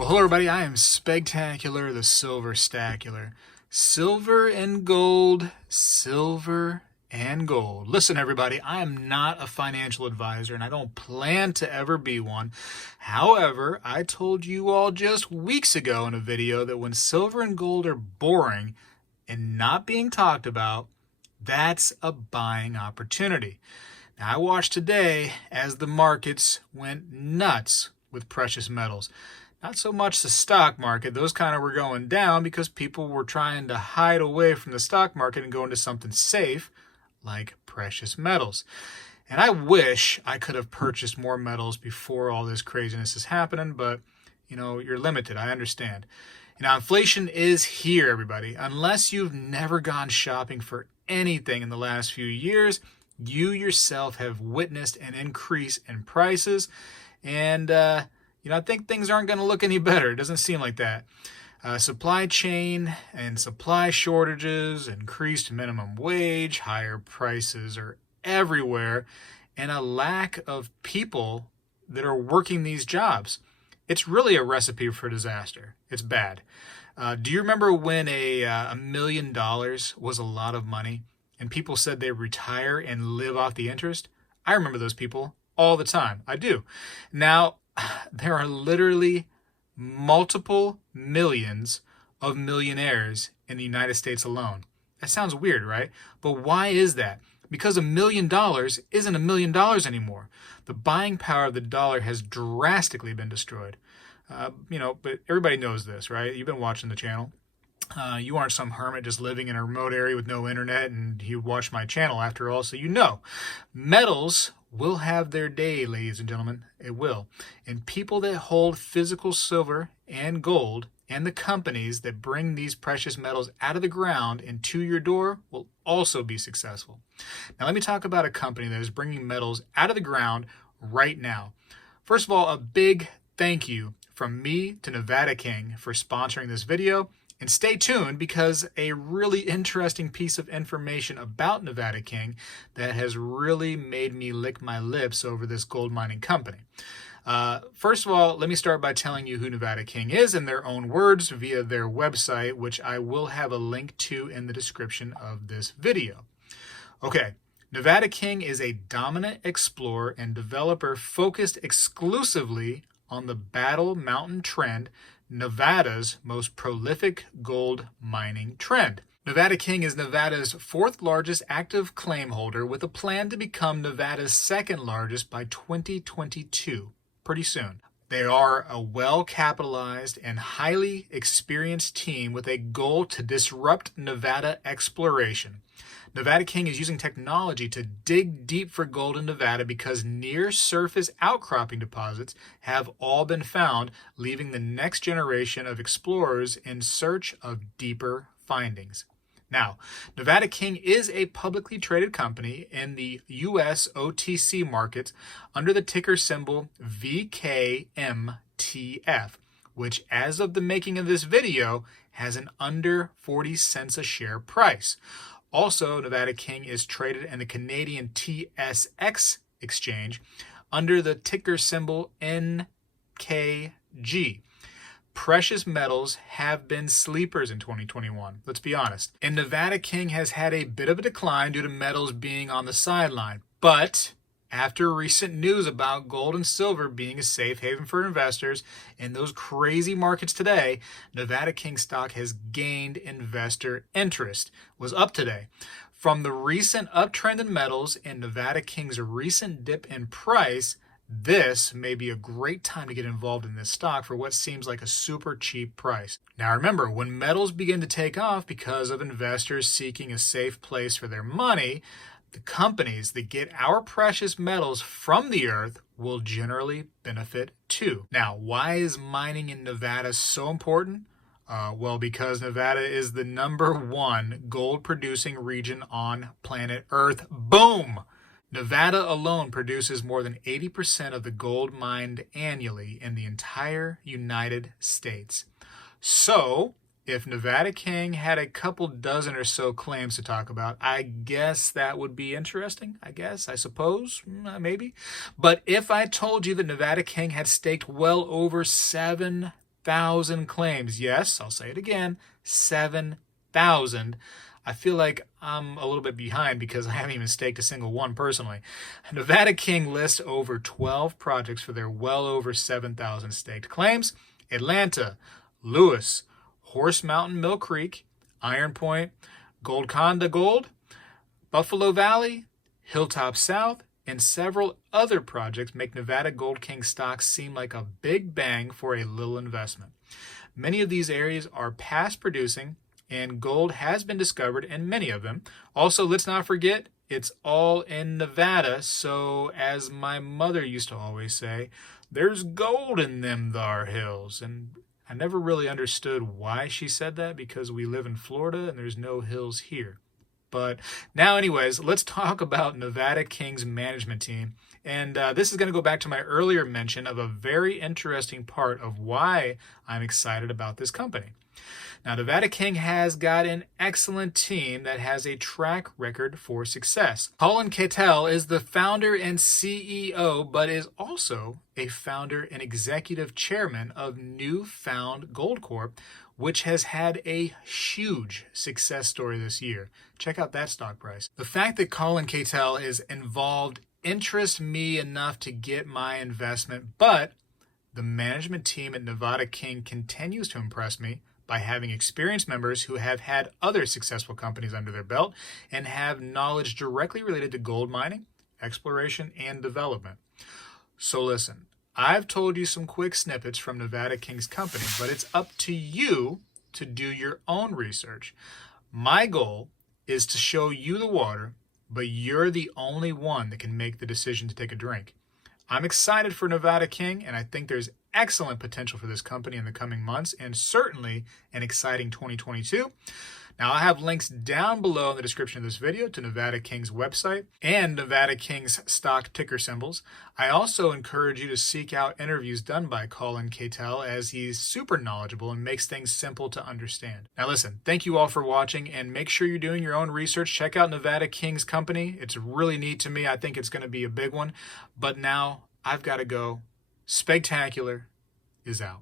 Well, hello everybody, I am Spegtacular, the Silver Stacular. Silver and gold, silver and gold. Listen everybody, I am not a financial advisor and I don't plan to ever be one. However, I told you all just weeks ago in a video that when silver and gold are boring and not being talked about, that's a buying opportunity. Now I watched today as the markets went nuts with precious metals. Not so much the stock market. Those kind of were going down because people were trying to hide away from the stock market and go into something safe like precious metals. And I wish I could have purchased more metals before all this craziness is happening, but you're limited. I understand. Inflation is here, everybody. Unless you've never gone shopping for anything in the last few years, you yourself have witnessed an increase in prices, and I think things aren't going to look any better. It doesn't seem like that. Supply chain and supply shortages, increased minimum wage, higher prices are everywhere, and a lack of people that are working these jobs. It's really a recipe for disaster. It's bad. Do you remember when $1 million was a lot of money and people said they'd retire and live off the interest? I remember those people all the time. I do. Now, there are literally multiple millions of millionaires in the United States alone. That sounds weird, right? But why is that? Because $1 million isn't $1 million anymore. The buying power of the dollar has drastically been destroyed. But everybody knows this, right? You've been watching the channel. You aren't some hermit just living in a remote area with no internet, and you watch my channel after all, so you know. Metals will have their day, ladies and gentlemen. It will. And people that hold physical silver and gold and the companies that bring these precious metals out of the ground and to your door will also be successful. Now, let me talk about a company that is bringing metals out of the ground right now. First of all, a big thank you from me to Nevada King for sponsoring this video. And stay tuned because a really interesting piece of information about Nevada King that has really made me lick my lips over this gold mining company. First of all, let me start by telling you who Nevada King is in their own words via their website, which I will have a link to in the description of this video. Okay, Nevada King is a dominant explorer and developer focused exclusively on the Battle Mountain Trend, Nevada's most prolific gold mining trend. Nevada King is Nevada's fourth largest active claim holder with a plan to become Nevada's second largest by 2022, pretty soon. They are a well-capitalized and highly experienced team with a goal to disrupt Nevada exploration. Nevada King is using technology to dig deep for gold in Nevada because near-surface outcropping deposits have all been found, leaving the next generation of explorers in search of deeper findings. Now, Nevada King is a publicly traded company in the U.S. OTC markets under the ticker symbol VKMTF, which as of the making of this video has an under 40 cents a share price. Also, Nevada King is traded in the Canadian TSX exchange under the ticker symbol NKG. Precious metals have been sleepers in 2021, let's be honest. And Nevada King has had a bit of a decline due to metals being on the sideline. But after recent news about gold and silver being a safe haven for investors in those crazy markets today, Nevada King stock has gained investor interest, was up today. From the recent uptrend in metals and Nevada King's recent dip in price, this may be a great time to get involved in this stock for what seems like a super cheap price. Now remember, when metals begin to take off because of investors seeking a safe place for their money, the companies that get our precious metals from the earth will generally benefit too. Now, why is mining in Nevada so important? Well, because Nevada is the #1 gold producing region on planet Earth. Boom! Nevada alone produces more than 80% of the gold mined annually in the entire United States. So, if Nevada King had a couple dozen or so claims to talk about, I guess that would be interesting. I suppose, maybe. But if I told you that Nevada King had staked well over $7 7,000 claims. Yes, I'll say it again, 7,000. I feel like I'm a little bit behind because I haven't even staked a single one personally. Nevada King lists over 12 projects for their well over 7,000 staked claims. Atlanta, Lewis, Horse Mountain Mill Creek, Iron Point, Golconda Gold, Buffalo Valley, Hilltop South, and several other projects make Nevada Gold King stocks seem like a big bang for a little investment. Many of these areas are past producing, and gold has been discovered in many of them. Also, let's not forget, it's all in Nevada, so as my mother used to always say, there's gold in them thar hills. And I never really understood why she said that, because we live in Florida and there's no hills here. But now, anyways, let's talk about Nevada King's management team. And this is going to go back to my earlier mention of a very interesting part of why I'm excited about this company. Now, Nevada King has got an excellent team that has a track record for success. Colin Cattell is the founder and CEO, but is also a founder and executive chairman of New Found Gold Corp, which has had a huge success story this year. Check out that stock price. The fact that Colin Cattell is involved interests me enough to get my investment, but the management team at Nevada King continues to impress me by having experienced members who have had other successful companies under their belt and have knowledge directly related to gold mining, exploration, and development. So listen, I've told you some quick snippets from Nevada King's company, but it's up to you to do your own research. My goal is to show you the water, but you're the only one that can make the decision to take a drink. I'm excited for Nevada King, and I think there's excellent potential for this company in the coming months, and certainly an exciting 2022. Now, I have links down below in the description of this video to Nevada King's website and Nevada King's stock ticker symbols. I also encourage you to seek out interviews done by Colin Cattell, as he's super knowledgeable and makes things simple to understand. Now listen, thank you all for watching, and make sure you're doing your own research. Check out Nevada King's company. It's really neat to me. I think it's going to be a big one. But now I've got to go. Spegtacular is out.